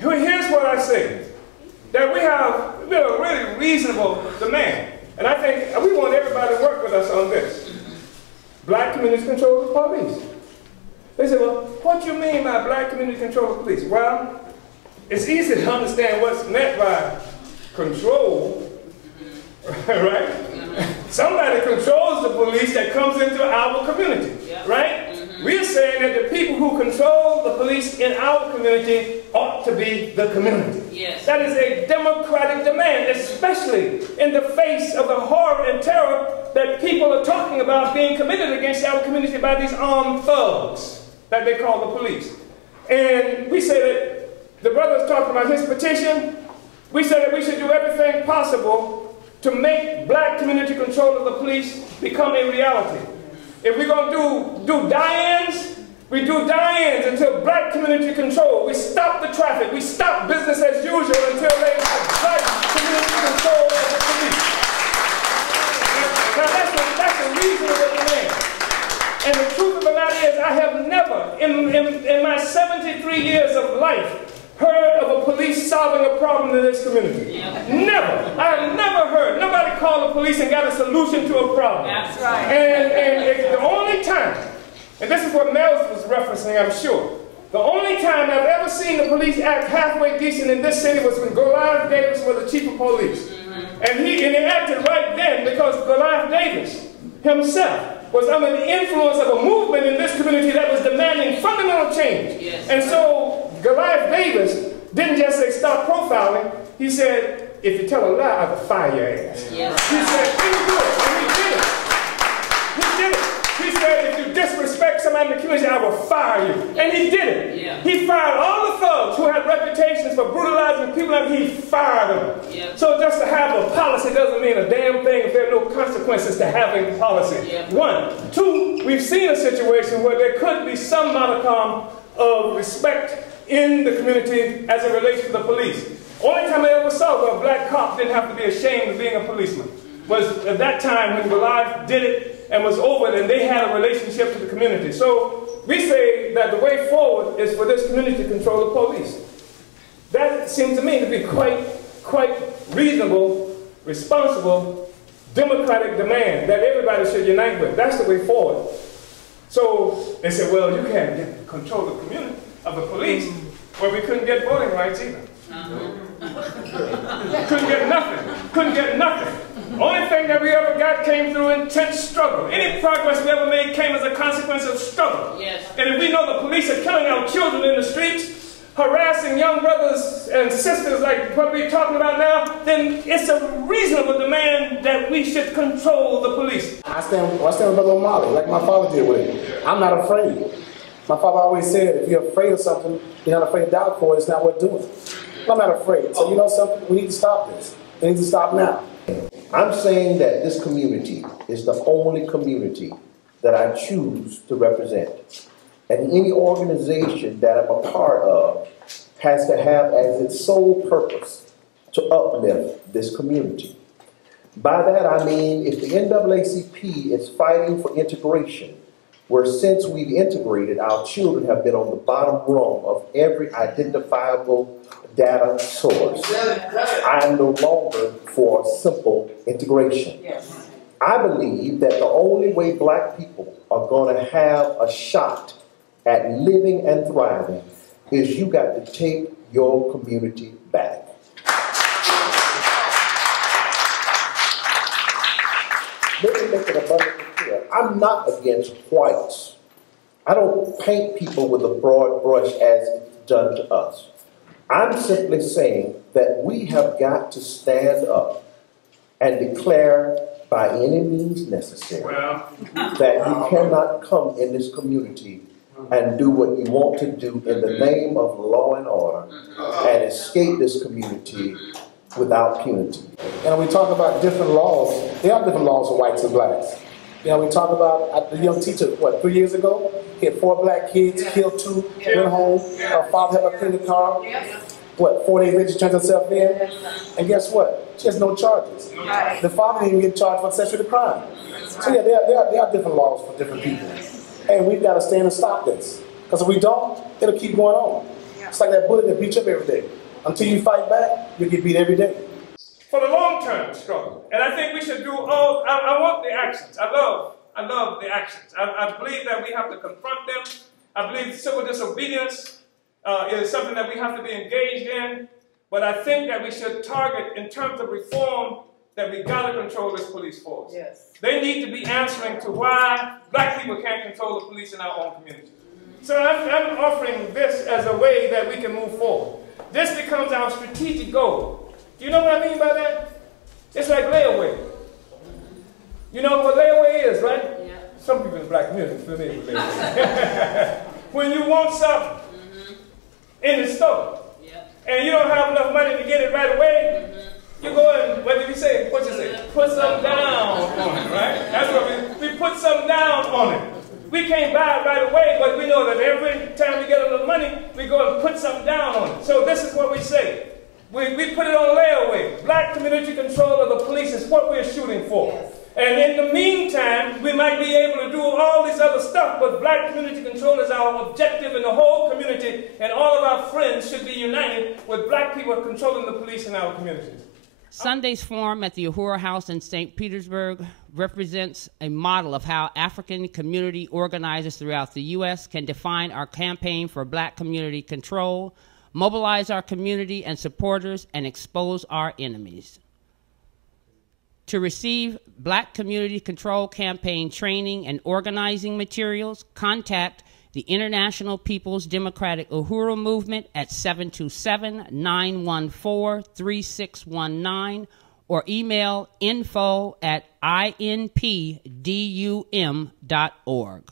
here's what I say. That we have a really reasonable demand. And I think we want everybody to work with us on this. Black communities control the police. They say, well, what do you mean by black community control the police? Well, it's easy to understand what's meant by control, right? Somebody controls the police that comes into our community, right? We're saying that the people who control the police in our community ought to be the community. Yes. That is a democratic demand, especially in the face of the horror and terror that people are talking about being committed against our community by these armed thugs that they call the police. And we say that the brother's talking about his petition. We say that we should do everything possible to make black community control of the police become a reality. If we're going to do die-ins, we do die-ins until black community control. We stop the traffic. We stop business as usual until they have black community control of the police. Now that's a reasonable demand. And the truth of the matter is I have never, in my 73 years of life, heard of a police solving a problem in this community. Never. I have never heard. Nobody called the police and got a solution to a problem. That's right. And it's the only time, and this is what Mel was referencing, I'm sure, the only time I've ever seen the police act halfway decent in this city was when Goliath Davis was the chief of police. And he acted right then because Goliath Davis himself was under the influence of a movement in this community that was demanding fundamental change. Yes. And so Goliath Davis didn't just say stop profiling. He said, if you tell a lie, I will fire your ass. Yes. He said, you do it. And he did it. He did it. He said, if you disrespect somebody in the community, I will fire you. And he did it. Yeah. He fired all the thugs who had reputations for brutalizing people, and he fired them. Yeah. So just to have a policy doesn't mean a damn thing if there are no consequences to having policy. Yeah. One. Two, we've seen a situation where there could be some modicum of respect in the community as it relates to the police. Only time I ever saw where a black cop didn't have to be ashamed of being a policeman was at that time when Goliath did it and was over it, and they had a relationship to the community. So we say that the way forward is for this community to control the police. That seems to me to be quite reasonable, responsible, democratic demand that everybody should unite with. That's the way forward. So they said, well, you can't control the community of the police. Well, we couldn't get voting rights either. Couldn't get nothing. Couldn't get nothing. Only thing that we ever got came through intense struggle. Any progress we ever made came as a consequence of struggle. Yes. And if we know the police are killing our children in the streets, harassing young brothers and sisters like what we're talking about now, then it's a reasonable demand that we should control the police. I stand with Brother Omali, like my father did with him. I'm not afraid. My father always said, if you're afraid of something, you're not afraid to die for it, it's not worth doing. I'm not afraid. So you know something? We need to stop this. We need to stop now. I'm saying that this community is the only community that I choose to represent. And any organization that I'm a part of has to have as its sole purpose to uplift this community. By that I mean, if the NAACP is fighting for integration, where since we've integrated, our children have been on the bottom rung of every identifiable data source, I am no longer for simple integration. Yes. I believe that the only way black people are going to have a shot at living and thriving is you got to take your community back. Let me make it abundantly clear. I'm not against whites. I don't paint people with a broad brush as it's done to us. I'm simply saying that we have got to stand up and declare by any means necessary that you cannot come in this community and do what you want to do in the name of law and order and escape this community without punity. And we talk about different laws. There are different laws for whites and blacks. You know, we talk about the young teacher, what, 3 years ago? He had 4 black kids, killed 2, went home. Her father had a clean the car. What, 4 days later, she turned herself in? And guess what? She has no charges. The father didn't even get charged for sexual crime. So yeah, there are different laws for different people. And we've got to stand and stop this. Because if we don't, it'll keep going on. It's like that bully that beats you up every day. Until you fight back, you'll get beat every day. For the long-term struggle. And I think we should do all, I want the actions. I love the actions. I believe that we have to confront them. I believe civil disobedience is something that we have to be engaged in. But I think that we should target, in terms of reform, that we got to control this police force. Yes. They need to be answering to why black people can't control the police in our own community. So I'm offering this as a way that we can move forward. This becomes our strategic goal. Do you know what I mean by that? It's like layaway. You know what layaway is, right? Yeah. Some people in the black community are familiar with layaway. When you want something in the store, and you don't have enough money to get it right away, you go and, what did you say? What you say? Put some down on it, right? That's what we put some down on it. We can't buy it right away, but we know that every time we get a little money, we go and put something down on it. So this is what we say. We put it on layaway. Black community control of the police is what we're shooting for. Yes. And in the meantime, we might be able to do all this other stuff, but black community control is our objective, and the whole community and all of our friends should be united with black people controlling the police in our communities. Sunday's forum at the Uhuru House in St. Petersburg represents a model of how African community organizers throughout the U.S. can define our campaign for black community control, mobilize our community and supporters, and expose our enemies. To receive Black Community Control Campaign training and organizing materials, contact the International People's Democratic Uhuru Movement at 727-914-3619 or email info@inpdum.org.